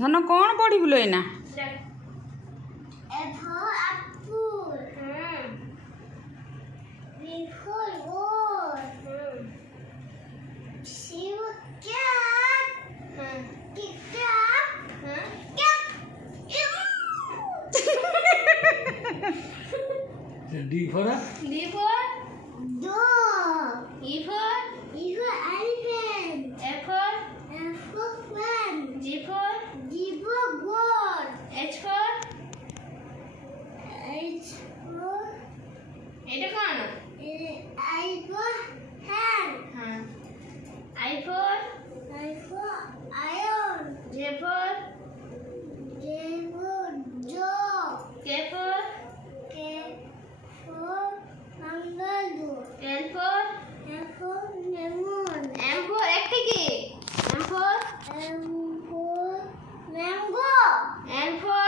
धन कौन पढ़ी लो एना D for D for dog. E for elephant. F for fan. G for goat. H for এটা কোন I for hand. হ্যাঁ I for iron. J for dog. K for mangalore. L for lemon. M for একটা কি M for mango. N for